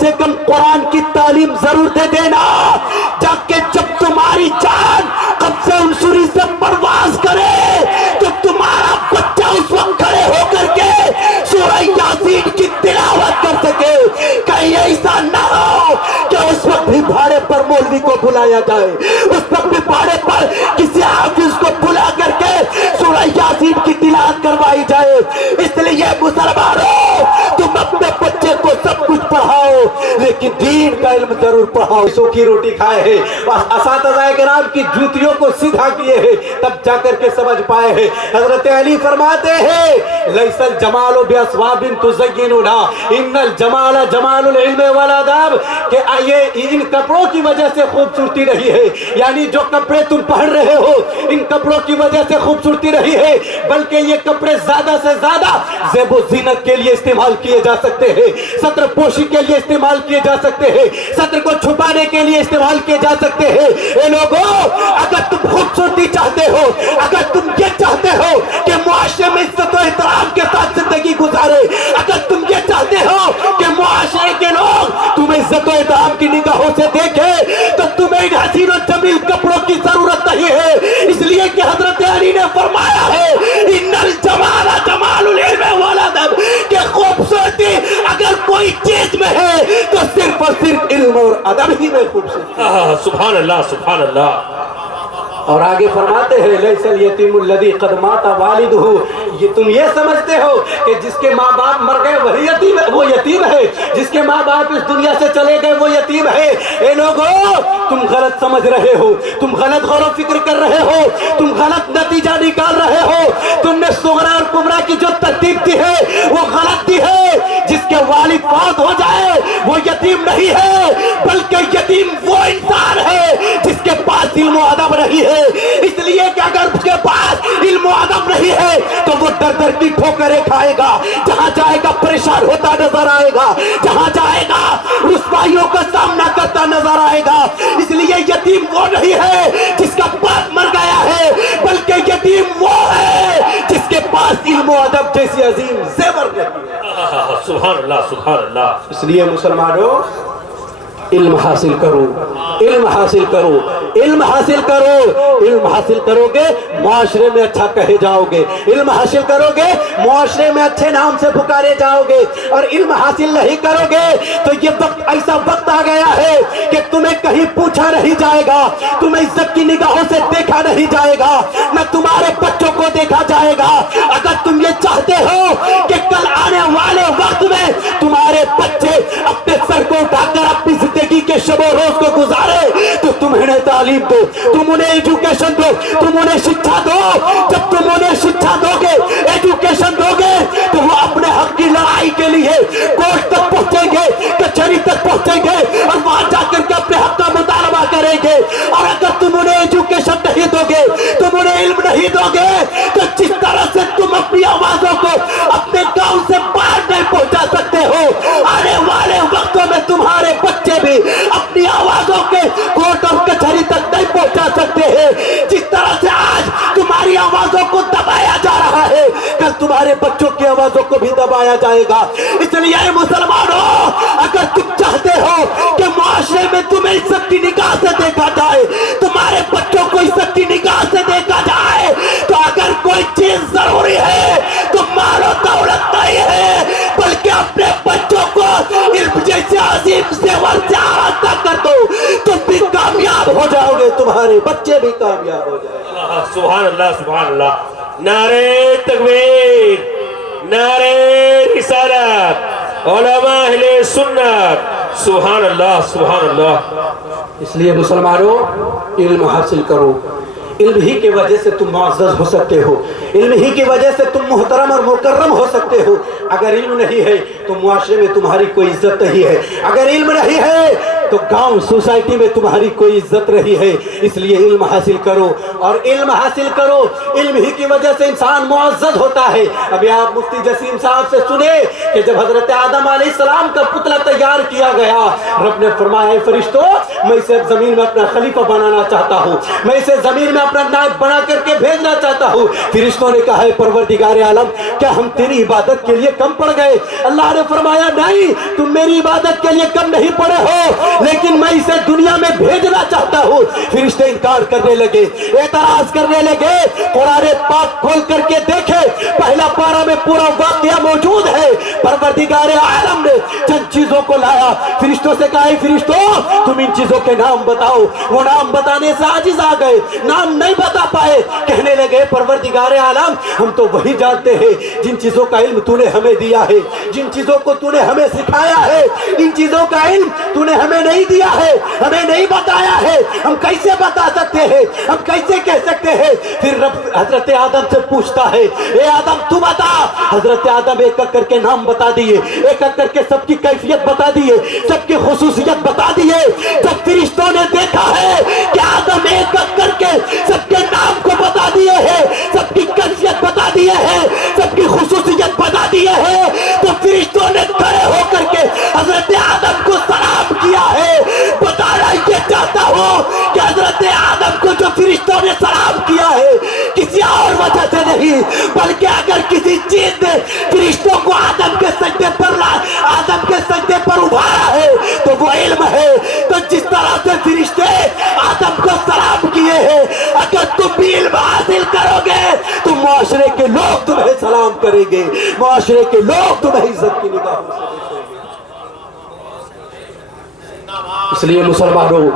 से कम कुरान की तालीम जरूर दे देना, जाके जब तुम्हारी जान कब्ज़े अंसुरी से परवाज करे तो तुम्हारा बच्चा उस वक्त खड़े होकर के सूरह यासीन की तिलावत कर सके। कहीं ऐसा ना हो कि उस वक्त भी भाड़े पर मौलवी को बुलाया जाए, उस वक्त भी भाड़े पर किसी हाफिज को बुला करके सूरह यासीन की तिलावत करवाई जाए। इसलिए मुसलमानों, तुम अपने बच्चे को सब कुछ पढ़ाओ, लेकिन दीन का इल्म जरूर पढ़ाओ। सूखी रोटी खाए हैं, असातिज़ाए किराम की जूतियों को सीधा किए हैं, तब जाकर के समझ पाए हैं। हजरत अली फरमाते हैं, लैसल जमालु बिअस्वाबिन तुज़य्यिनुना इन्नल जमाल जमालुल इल्म वल अदब, कि ये इन कपड़ों की वजह से खूबसूरती नहीं है, यानी जो कपड़े तुम पहन रहे हो इन कपड़ों की वजह से खूबसूरती नहीं है, बल्कि ये कपड़े ज्यादा से ज्यादा ज़ेबो ज़ीनत के लिए इस्तेमाल किए जा सकते हैं, सत्र पोशी के लिए इस्तेमाल किए जा सकते हैं, सत्र को छुपाने के लिए इस्तेमाल किए जा सकते हैं। ए लोगों, अगर तुम खूबसूरती चाहते हो, अगर तुम ये चाहते हो कि मुआशरे में इज्जत और एहतराम के साथ जिंदगी गुजारे, अगर तुम ये चाहते हो कि मुआशरे के लोग तुम्हें इज्जत और एहतराम की निगाहों से देखें, तो तुम्हें इन हसीन और जमील कपड़ों की जरूरत नहीं है। इसलिए कि हजरत अली ने फरमाया है, इन्नल जमाल जमालुल इल्म वल अदब, कि खूबसूरती अगर कोई चीज में है तो सिर्फ और सिर्फ इल्म और अदब ही में खूबसूरती। सुभान अल्लाह, सुभान अल्लाह। और आगे फरमाते हैं, लैसल यतीमुल लज़ी क़द माता वालिदुहु, ये तुम ये समझते हो कि जिसके माँ बाप मर गए वही यतीम है, वो यतीम है, जिसके माँ बाप इस दुनिया से चले गए वो यतीम है। ए लोगों, तुम गलत समझ रहे हो, तुम गलत गौर व फिक्र कर रहे हो, तुम गलत नतीजा निकाल रहे हो। तुमने सुगरा और कुबरा की जो तरतीब दी है वो गलत दी है। जिसके वालिद फौत हो जाए वो यतीम नहीं है, बल्कि यतीम वो इंसान है जिसके पास इल्म और अदब नहीं है। इसलिए कि अगर उसके पास इल्म और अदब नहीं है तो वो दर दर की ठोकरें खाएगा, जहां जाएगा परेशान होता नजर आएगा, जहां जाएगा रुसवाइयों का सामना करता नजर आएगा। इसलिए यतीम वो नहीं है जिसका बाप मर गया है, बल्कि यतीम वो है जिसके पास इल्म और अदब जैसी अजीम ज़ेवर नहीं है। सुभान अल्लाह, सुभान अल्लाह। इसलिए मुसलमानों, इल्म हासिल करो, इल्म हासिल करो, इल्म हासिल करो। इल्म हासिल करोगे मुआशरे में अच्छा कहे जाओगे, इल्म हासिल करोगे मुआशरे में अच्छे नाम से पुकारे जाओगे। और इल्म हासिल नहीं करोगे तो ये वक्त, ऐसा वक्त आ गया है कि तुम्हें कहीं पूछा नहीं जाएगा, तुम्हें इज्जत की निगाहों से देखा नहीं जाएगा, न तुम्हारे बच्चों को देखा जाएगा। अगर तुम ये चाहते हो कि कल आने वाले वक्त में तुम्हारे बच्चे अपने सर को उठाकर अपनी जिंदगी के शबो रोज को गुजारे, तो तुम इन्हें तालीम दो, तुम उन्हें एजुकेशन दो, तुम उन्हें शिक्षा दो। जब तुम उन्हें शिक्षा दोगे, एजुकेशन दोगे, तो वो अपने हक की लड़ाई के लिए कोर्ट तक पहुंचेंगे, कचहरी तक पहुंचेंगे और वहां जाकर के अपने हक का मुतालबा करेंगे। और अगर तुम उन्हें एजुकेशन नहीं दोगे, तुम उन्हें इल्म नहीं दोगे, तो जिस तरह से तुम अपनी आवाजों को अपने गांव से बाहर नहीं पहुंचा सकते हो, आने वाले वक्तों में तुम्हारे बच्चे भी अपनी आवाजों के कोर्ट और कचहरी तक नहीं पहुंचा सकते हैं। जिस तरह से आज तुम्हारी आवाजों को दबाया जा रहा है, कल तुम्हारे बच्चों की आवाजों को भी दबाया जाएगा। इसलिए मुसलमानों, अगर तुम चाहते हो कि मुआशरे में तुम्हें इज्जत की निगाह से देखा जाए, तुम्हारे बच्चों को इज्जत की निगाह से देखा जाए, तो अगर कोई चीज जरूरी है तो मालो दौलत नहीं है, बल्कि अपने बच्चों को इल्म जैसे अजीम ज़ेवर से आराधा कर दो, तुम भी कामयाब हो जाओगे, तुम्हारे बच्चे भी कामयाब हो जाएंगे। सुभान अल्लाह, सुभान अल्लाह। नारे तकबीर, नारे रिसालत, उलमा अहले सुन्नत। सुभान अल्लाह, सुभान अल्लाह। इसलिए मुसलमानों, इल्म हासिल करो। इल्म ही की वजह से तुम मुअज़्ज़ज़ हो सकते हो, इल्म ही की वजह से तुम मुहतरम और मुकर्रम हो सकते हो। अगर इल्म नहीं है तो मुआशरे में तुम्हारी कोई इज्जत नहीं है। अगर इल्म नहीं है तो गांव सोसाइटी में तुम्हारी कोई इज्जत रही है। इसलिए इल्म हासिल करो और इल्म हासिल करो। इल्म ही की वजह से इंसान मुअज़्ज़ज़ होता है। अभी आप मुफ्ती जसीम साहब से सुने कि जब हजरत आदम अलैहिस्सलाम का पुतला तैयार किया गया, रब ने फरमाया फरिश्तों मैं इसे जमीन में अपना खलीफा बनाना चाहता हूँ, मैं इसे जमीन में अपना नायब बना करके भेजना चाहता हूँ। फरिश्तों ने कहा है परवरदिगार आलम क्या हम तेरी इबादत के लिए कम पड़ गए? अल्लाह ने फरमाया नहीं, तुम मेरी इबादत के लिए कम नहीं पड़े हो, लेकिन मैं इसे दुनिया में भेजना चाहता हूँ। फरिश्ते इनकार करने लगे, एतराज करने लगे। कुरान पाक खोल करके देखे, पहला पारा में पूरा वाकया मौजूद है। परवरदिगार आलम ने चंद चीजों को लाया, फरिश्तों से कहा फरिश्तों तुम इन चीजों के नाम बताओ। वो नाम बताने से आजिज आ गए, नाम नहीं बता पाए। कहने लगे परवरदिगार आलम हम तो वही जानते हैं जिन चीजों का इल्म तूने हमें दिया है, जिन चीजों को तूने हमें सिखाया है। इन चीजों का इल्म तूने हमें नहीं दिया है, हमें नहीं बताया है, हम कैसे बता सकते हैं, हम कैसे कह सकते हैं? फिर रब हजरत आदम से पूछता है ए आदम तू बता। हजरत आदम एक एक करके नाम बता दिए, एक एक करके सबकी कैफियत बता दिए, सबकी खुसूसियत बता दिए। जब फरिश्तों ने देखा है कि आदम एक एक करके सबके नाम को बता दिए हैं, सबकी कैफियत बता दिए हैं, सबकी खुसूसियत बता दिए हैं, तो फरिश्तों ने खड़े होकर के हजरत आदम को सलाम किया है। बताना ये चाहता हूँ कि हजरत आदम को जो फरिश्तों ने सलाम किया है किसी और वजह से नहीं, बल्कि अगर किसी चीज ने फरिश्तों को आदम के सजदे पर उभारा है तो वो इल्म है। तो जिस तरह से फरिश्ते आदम को सलाम किए हैं, अगर तुम भी इल्म हासिल करोगे तो मुआशरे के लोग तुम्हें सलाम करेंगे, मुआशरे के लोग तुम्हें इज्जत की निगाहों से देखेंगे। इसलिए मुसलमानों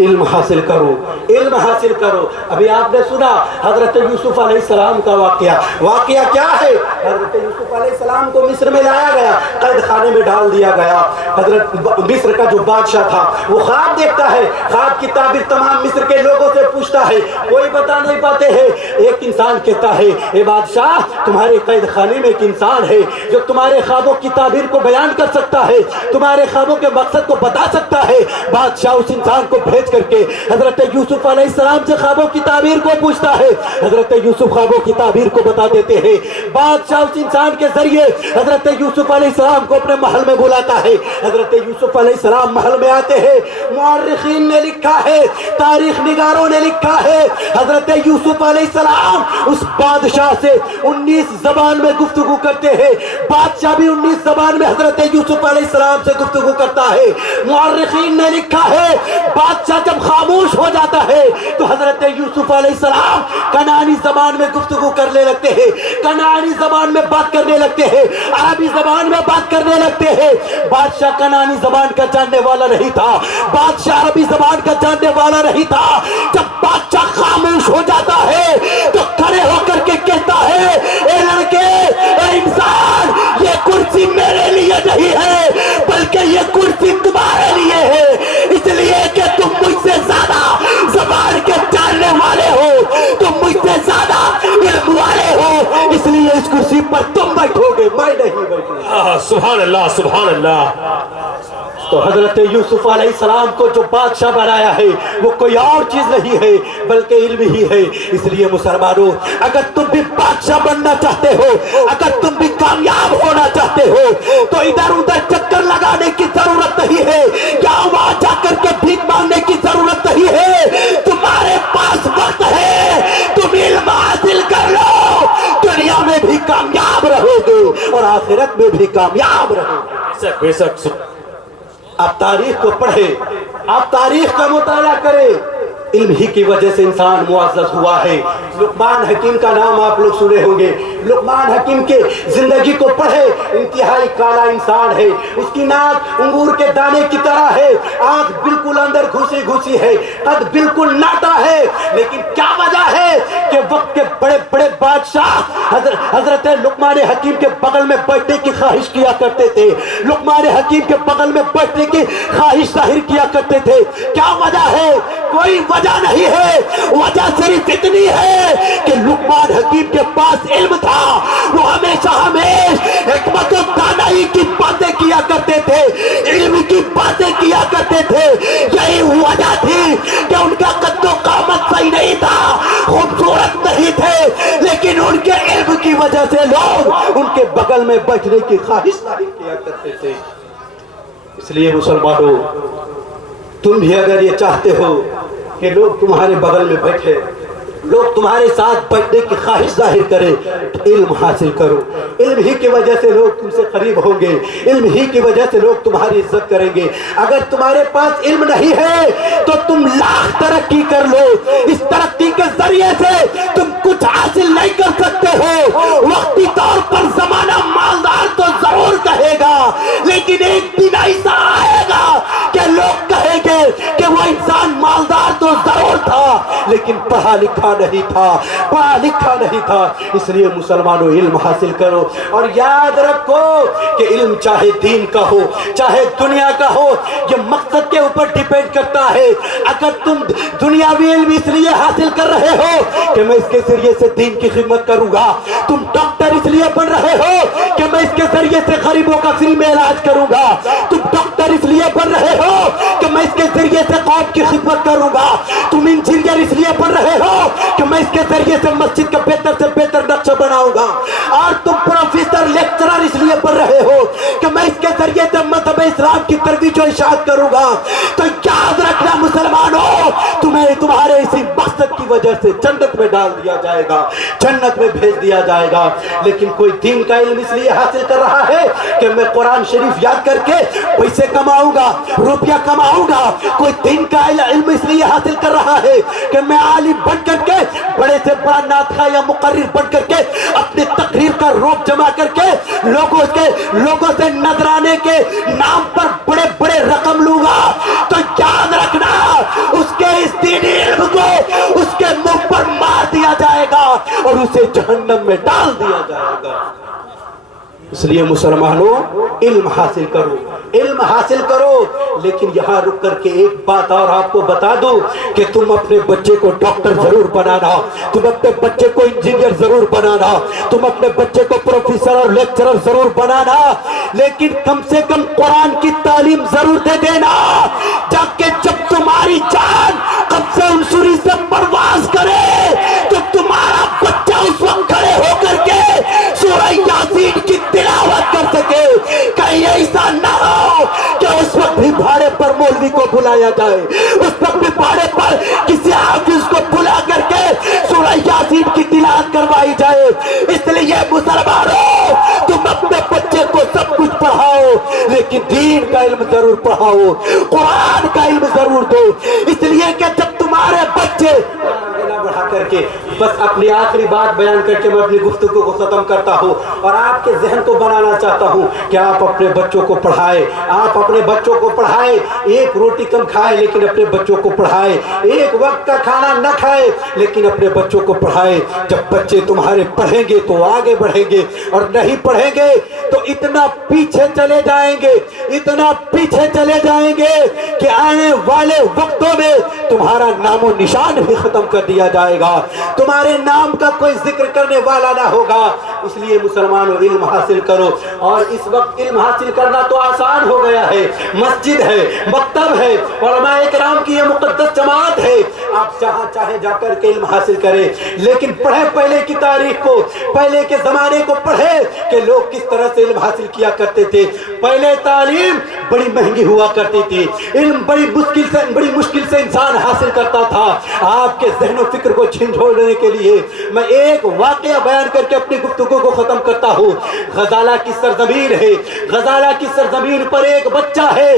इल्म हासिल करो, इल्म हासिल करो। अभी आपने सुना हजरत यूसुफ अलैहिस्सलाम का वाकया क्या है? हजरत यूसुफ अलैहिस्सलाम को मिस्र में लाया गया, कैद खाने में डाल दिया गया। हजरत मिस्र का जो बादशाह था वो ख्वाब देखता है, ख्वाब की ताबीर तमाम मिस्र के लोगों से पूछता है, कोई बता नहीं पाते हैं। एक इंसान कहता है ए बादशाह तुम्हारे कैद खाने में एक इंसान है जो तुम्हारे ख्वाबों की ताबीर को बयान कर सकता है, तुम्हारे ख्वाबों के मकसद को बता सकता है। बादशाह उस इंसान को भेज करके हजरत यूसुफ अलैहिस्सलाम से ख्वाबों की ताबीर को पूछता है। हजरत यूसुफ ख्वाबों की ताबीर को बता देते हैं। बादशाह उस इंसान के जरिए हजरत यूसुफ अलैहिस्सलाम को अपने महल में बुलाता है। हजरत यूसुफ अलैहिस्सलाम महल में आते हैं। मुअर्रिखीन ने लिखा है, तारीख निगारों ने लिखा है, हजरत यूसुफ अलैहिस्सलाम उस बादशाह से 19 जबान में गुफ्तगू करते हैं। बादशाह भी 19 जबान में हजरत यूसुफ अलैहिस्सलाम से गुफ्तगू करता है। मुअर्रिखीन ने लिखा है बादशाह जब खामोश हो जाता है तो हजरत यूसुफ अलैहिस्सलाम कनानी जबान में गुफ्तगू करने लगते हैं, कनानी जबान में बात करने लगते हैं, अरबी जबान में बात करने लगते हैं। बादशाह कनानी जबान का जानने वाला नहीं था, बादशाह अरबी जबान का जानने वाला नहीं था। जब बादशाह खामोश हो जाता है तो खड़े होकर के कहता है ए लड़के, ए इंसान, ये कुर्सी मेरे लिए नहीं है बल्कि ये कुर्सी तुम्हारे लिए है, इसलिए कि तुम मुझसे ज्यादा ज़बान के जानने वाले हो, तुम मुझसे ज्यादा इल्म वाले हो, इसलिए इस कुर्सी पर तुम बैठोगे, मैं नहीं बैठूंगा। सुभान अल्लाह, सुभान अल्लाह। तो हजरत यूसुफ अलैहिस्सलाम को जो बादशाह बनाया है वो कोई और चीज नहीं है बल्कि इल्म ही है। इसलिए मुसलमानों अगर तुम भी बादशाह बनना चाहते हो, अगर तुम भी कामयाब होना चाहते हो तो इधर उधर चक्कर लगाने की जरूरत नहीं है, या वहां जाकर के भीख मांगने की जरूरत नहीं है। तुम्हारे पास वक्त है, तुम इल्म हासिल कर लो, दुनिया में भी कामयाब रहोगे और आखिरत में भी कामयाब रहोगे। बेशक आप तारीख को पढ़े, आप तारीख का मुताला करें। इल्म ही की वजह से इंसान मुअज़्ज़ज़ हुआ है। लुक़मान हकीम का नाम आप लोग सुने होंगे। लुक़मान हकीम के जिंदगी को पढ़े, इंतहाई काला इंसान है, उसकी नाक अंगूर के दाने की तरह है, आंख बिल्कुल अंदर घुसी घुसी है, कद बिल्कुल नाटा है। लेकिन क्या वजह है कि वक्त के बड़े बड़े बादशाह हजरत लुक़मान हकीम के बगल में बैठने की ख्वाहिश किया करते थे, लुक़मान हकीम के बगल में बैठने की ख्वाहिश जाहिर किया करते थे। क्या वजह है? कोई वजह नहीं है, वजह सिर्फ इतनी है कि लुक़मान हकीम के पास इल्म था, वो हमेशा हिकमत और दानाई की बातें किया करते थे, इल्म की बातें किया करते کرتے تھے. یہی وجہ تھی کہ ان کا قد و قامت صحیح نہیں تھا, خوبصورت نہیں تھے, لیکن ان کے علم کی وجہ سے لوگ ان کے بغل میں بیٹھنے کی خواہش ظاہر کیا کرتے تھے. اس لیے مسلمانوں, تم بھی اگر یہ چاہتے ہو کہ لوگ تمہارے بغل میں بیٹھے, لوگ تمہارے ساتھ بیٹھنے کی خواہش ظاہر کریں, تو علم حاصل کرو. علم ہی کی وجہ سے لوگ تم سے قریب ہوں گے, علم ہی کی وجہ سے لوگ تمہاری عزت کریں گے. اگر تمہارے پاس علم نہیں ہے تو تم لاکھ ترقی کر لو, اس ترقی کے ذریعے سے تم کچھ حاصل نہیں کر سکتے ہو. وقتی طور پر زمانہ مالدار تو ضرور کہے گا, لیکن ایک دن ایسا آئے گا کہ لوگ کہیں گے کہ وہ انسان مالدار تو ضرور تھا, لیکن پڑھا لکھا نہیں تھا, پڑھا لکھا نہیں تھا. اس لیے مسلمانوں, علم حاصل کرو, اور یاد رکھو کہ علم چاہے دین کا ہو چاہے دنیا کا ہو, یہ مقصد کے اوپر ڈیپینڈ کرتا ہے. اگر تم دنیاوی علم اس لیے حاصل کر رہے ہو کہ میں اس کے ذریعے سے دین کی خدمت کروں گا, تم ڈاکٹر اس لیے بن رہے ہو کہ میں اس کے ذریعے سے غریبوں کا فری میں علاج کروں گا, تم ڈاکٹر اس لیے بن رہے ہو کہ میں اس کے ذریعے سے قوم کی خدمت کروں گا, تم انجینئر اس لیے بن رہے ہو کہ میں اس کے ذریعے سے مسجد کا بہتر سے بہتر نقشہ بناؤں گا, اور تم پروفیسر لیکچرر اس لیے بن رہے ہو کہ میں اس کے ذریعے سے مذہب اسلام کی ترویج و اشاعت کروں گا. تو یاد رکھنا مسلمانوں, تمہیں تمہارے اسی مقصد کی وجہ سے جنت میں ڈال دیا جائے گا, جنت میں بھیج دیا جائے گا. لیکن کوئی دین کا علم اس لیے حاصل کر رہا ہے کہ میں قرآن شریف یاد کر کے پیسے کماؤں گا, روپیہ کماؤں گا. کوئی دین کا علم اس لیے حاصل کر رہا ہے کہ میں عالم بن کر کے, بڑے سے بڑا ناطقہ یا مقرر بن کر کے, اپنے تقریر کا روپ جمع کر کے لوگوں سے نذرانے کے نام پر بڑے بڑے رقم لوں گا. تو یاد رکھنا, اس کے اس دینی علم کو اس کے منہ پر مار دیا جائے گا اور اسے جہنم میں ڈال دیا جائے گا. اس لیے مسلمانوں, علم حاصل کرو, علم حاصل کرو. لیکن یہاں رک کر کے ایک بات اور آپ کو بتا دوں کہ تم اپنے بچے کو ڈاکٹر ضرور بنانا, تم اپنے بچے کو انجینئر ضرور بنانا, تم اپنے بچے کو پروفیسر اور لیکچرر ضرور بنانا, لیکن کم سے کم قرآن کی تعلیم ضرور دے دینا, تاکہ جب تمہاری جان قبض عنصری سے پرواز کرے تو تمہارا بچہ اس وقت کھڑے ہو کر کے سورہ یاسین کی تلاوت کر سکے. کہیں ایسا نہ ہو کہ اس وقت بھی بھاڑے پر مولوی کو بلایا جائے, اس وقت بھی بھاڑے پر کسی حافظ کو بلا کر کے سورہ یاسین کی تلاوت کروائی جائے. اس لیے مسلمانوں, تم اپنے بچے کو سب کچھ پڑھاؤ, لیکن دین کا علم ضرور پڑھاؤ, قرآن کا علم ضرور دو. اس لیے کہ جب تمہارے بچے بڑھا کر کے, بس اپنی آخری بات بیان کر کے میں اپنی گفتگو کو ختم کرتا ہوں, اور آپ کے ذہن کو بنانا چاہتا ہوں کہ آپ اپنے بچوں کو پڑھائیں, آپ اپنے بچوں کو پڑھائیں. ایک روٹی کم کھائے لیکن اپنے بچوں کو پڑھائیں, ایک وقت کا کھانا نہ کھائے لیکن اپنے بچوں کو پڑھائیں. جب بچے تمہارے پڑھیں گے تو آگے بڑھیں گے, اور نہیں پڑھیں گے تو اتنا پیچھے چلے جائیں گے, اتنا پیچھے چلے جائیں گے کہ آنے والے وقتوں میں تمہارا نام و نشان بھی ختم کر دیا جائے گا, تمہارے نام کا کوئی ذکر کرنے والا نہ ہوگا. اس لیے مسلمانوں, علم حاصل کرو. اور اس وقت علم حاصل کرنا تو آسان ہو گیا ہے, مسجد ہے, مکتب ہے, علماء کرام کی یہ مقدس جماعت ہے, آپ جہاں چاہے جا کر کے علم حاصل کریں. لیکن پڑھے پہلے کی تاریخ کو, پہلے کے زمانے کو پڑھے کہ لوگ کس طرح سے علم حاصل کیا کرتے تھے. پہلے تعلیم بڑی مہنگی ہوا کرتی تھی, علم بڑی مشکل سے انسان حاصل کرتا تھا. آپ کے ذہن و فکر کو جھنجھوڑنے کے لیے میں ایک واقعہ بیان کر کے اپنی گفتگو کو ختم کرتا ہوں. غزالہ کی سرزمین ہے, غزالہ کی سرزمین پر ایک بچہ ہے,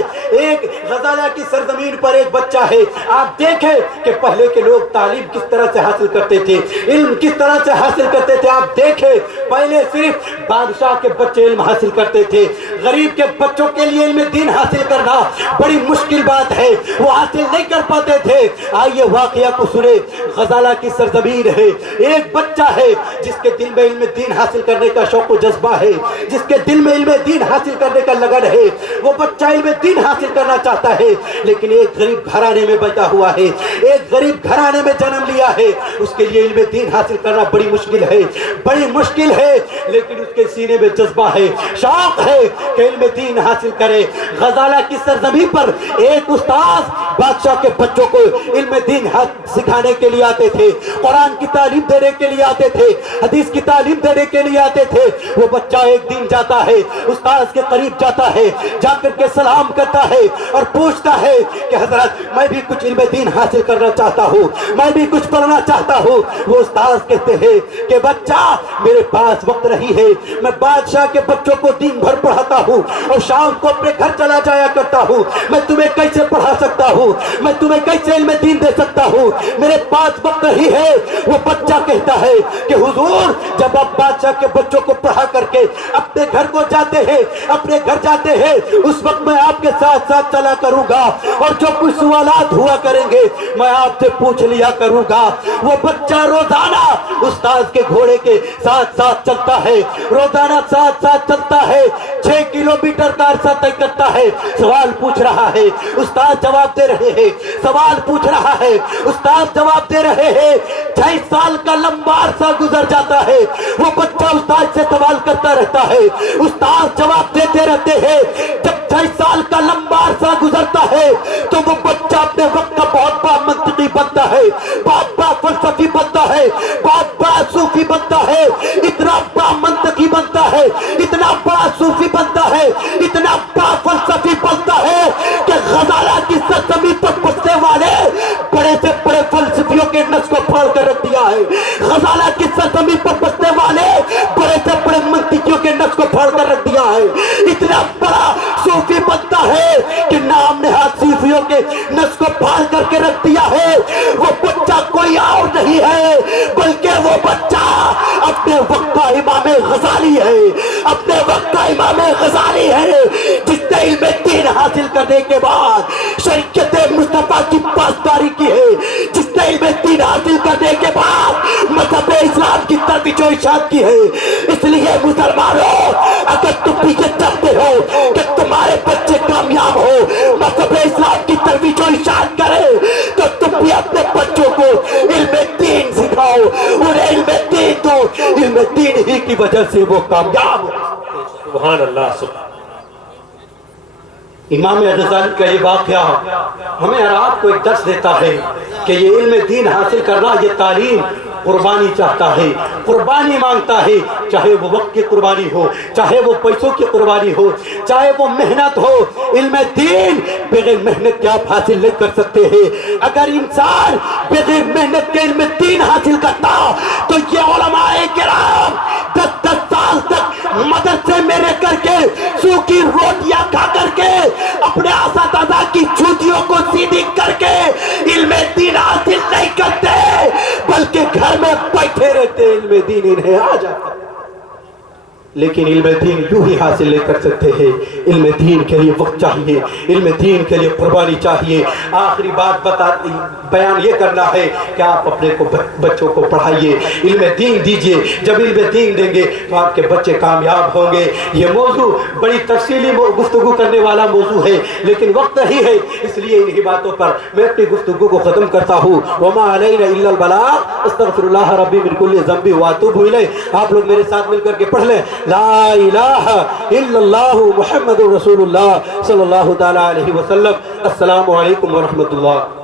غزالہ کی سرزمین پر ایک بچہ ہے. آپ دیکھیں کہ پہلے کے لوگ تعلیم کس طرح سے حاصل کرتے تھے, علم کس طرح سے حاصل کرتے تھے. آپ دیکھیں پہلے صرف بادشاہ کے بچے علم حاصل کرتے تھے, غریب کے بچوں کے لیے علم دین حاصل کرنا بڑی مشکل بات ہے, وہ حاصل نہیں کر پاتے تھے. آئیے واقعہ کو سنیں. غزالہ کی سرزمین ہے, ایک بچہ ہے جس کے دل میں علم دین حاصل کرنے کا شوق و جذبہ ہے, جس کے دل میں علم دین حاصل کرنے کا لگن ہے. وہ بچہ علم دین حاصل کرنا چاہتا ہے, لیکن ایک غریب گھرانے میں پیدا ہوا ہے, ایک غریب گھرانے میں جنم لیا ہے. اس کے لیے علم دین حاصل کرنا بڑی مشکل ہے, بڑی مشکل ہے. لیکن اس کے سینے میں جذبہ ہے, شوق ہے کہ علم دین حاصل کرے. غزالہ کی سرزمین پر एक उस्ताद बादशाह के बच्चों को इल्म दीन सिखाने के लिए आते थे, कुरान की तालीम देने के लिए आते थे, हदीस की तालीम देने के लिए आते थे। वो बच्चा एक दिन जाता है, उस्ताद के करीब जाता है, जाकर के सलाम करता है और पूछता है कि हजरत मैं भी कुछ इल्म दीन हासिल करना चाहता हूँ, मैं भी कुछ पढ़ना चाहता हूँ। वो उस्ताद कहते हैं कि बच्चा मेरे पास वक्त नहीं है, मैं बादशाह के बच्चों को दिन भर पढ़ाता हूँ और शाम को अपने घर चला जाया करता हूँ, मैं तुम्हें कैसे पढ़ा सकता हूँ, मैं तुम्हें कैसे इल्म दीन दे सकता हूँ, मेरे पास वक्त नहीं है। वो बच्चा कहता है कि हुजूर जब आप बादशाह के बच्चों को पढ़ा करके अपने घर को जाते हैं, अपने घर जाते हैं, उस वक्त मैं आपके साथ साथ चला करूंगा और जो कुछ सवालात हुआ करेंगे मैं आपसे पूछ लिया करूंगा। वो बच्चा रोजाना उस्ताद के घोड़े के साथ साथ चलता है, रोजाना साथ साथ चलता है, 6 किलोमीटर का अरसा तय करता है। सवाल पूछ रहा है, उस्ताद जवाब दे रहे हैं, सवाल पूछ रहा है, उस्ताद जवाब दे रहे हैं। 6 साल का लंबा अरसा गुजर जाता है, वो बच्चा उस्ताद से सवाल करता रहता है, उस्ताद जवाब देते रहते हैं। जब 6 साल का लंबा अरसा गुजरता है तो वो बच्चा अपने वक्त का बहुत बड़ा मंतकी बनता है, बहुत बड़ा फलसफी बनता है, बहुत बड़ा सूफी बनता है, इतना बड़ा मंतकी बनता है, इतना बड़ा सूफी बनता है, इतना बड़ा फलसफी बनता है कि गजाला की सरजमीन पर बसने वाले बड़े से बड़े फलसफियों के नस को फाड़ कर रख दिया है। गजाला की सरजमीन पर बसने वाले बड़े से बड़े मंतकियों के नस को फाड़ कर रख दिया है। इतना बड़ा सूफी बनता है कि नाम नेहाद सूफियों के नस को फाड़ करके रख दिया है। वो बच्चा कोई और नहीं है बल्कि वो बच्चा अपने वक्त का इमाम गजाली है, अपने वक्त का इमाम गजाली है, जिसने इल्म दीन हासिल करने के बाद शरीयत मुस्तफा की पासदारी की है, जिसने इल्म दीन हासिल करने के बाद मजहब इस्लाम की तरबियत और इरशाद की है। इसलिए मुसलमानों अगर तुम भी ये चाहते हो कि तुम्हारे बच्चे कामयाब हो, मजहब इस्लाम की तरबियत और इरशाद करें, तो तुम भी अपने बच्चों को इल्म दीन सिखाओ, उन्हें इल्म दीन दो, इल्म दीन ही की वजह से वो कामयाब हो। सुभान अल्लाह। इमाम गज़ाली का ये वाक़या हमें और आपको एक दर्स देता है कि ये इल्म दीन हासिल करना, ये तालीम कुर्बानी चाहता है, कुर्बानी मांगता है, चाहे वो वक्त की कुर्बानी हो, चाहे वो पैसों की कुर्बानी हो, चाहे वो मेहनत हो। इल्म दीन बगैर मेहनत के आप हासिल नहीं कर सकते हैं। अगर इंसान बगैर मेहनत के इल्म दीन हासिल करता तो ये उलमाए किराम 10-10 साल तक मदरसे में रह करके सूखी रोटियां खा करके अपने आसादादा की जूतियों को सीधी करके इल्म दीन हासिल नहीं करते, बल्कि घर में बैठे रहते, इल्म दीन इन्हें आ जाता। लेकिन इल्म दीन यूं ही हासिल नहीं कर सकते हैं। इल्म दीन के लिए वक्त चाहिए, इल्म दीन के लिए कुर्बानी चाहिए। आखिरी बात बयान ये करना है कि आप अपने को बच्चों को पढ़ाइए, इल्म दीन दीजिए। जब इल्म दीन देंगे तो आपके बच्चे कामयाब होंगे। ये मौजू बड़ी तफसीली गुफ्तगू करने वाला मौजू है, लेकिन वक्त नहीं है, इसलिए इन्हीं बातों पर मैं अपनी गुफ्तगू को ख़त्म करता हूँ। वमा अलैना इल्लल बलाग, अस्तगफिरुल्लाह रब्बी मिन कुल्लि ज़ंबि व अतूबु इलैह। आप लोग मेरे साथ मिलकर के पढ़ लें, ला इलाहा इल्लल्लाहु मुहम्मदुर रसूलुल्लाह सल्लल्लाहु तआला अलैहि वसल्लम। अस्सलामु अलैकुम व रहमतुल्लाह।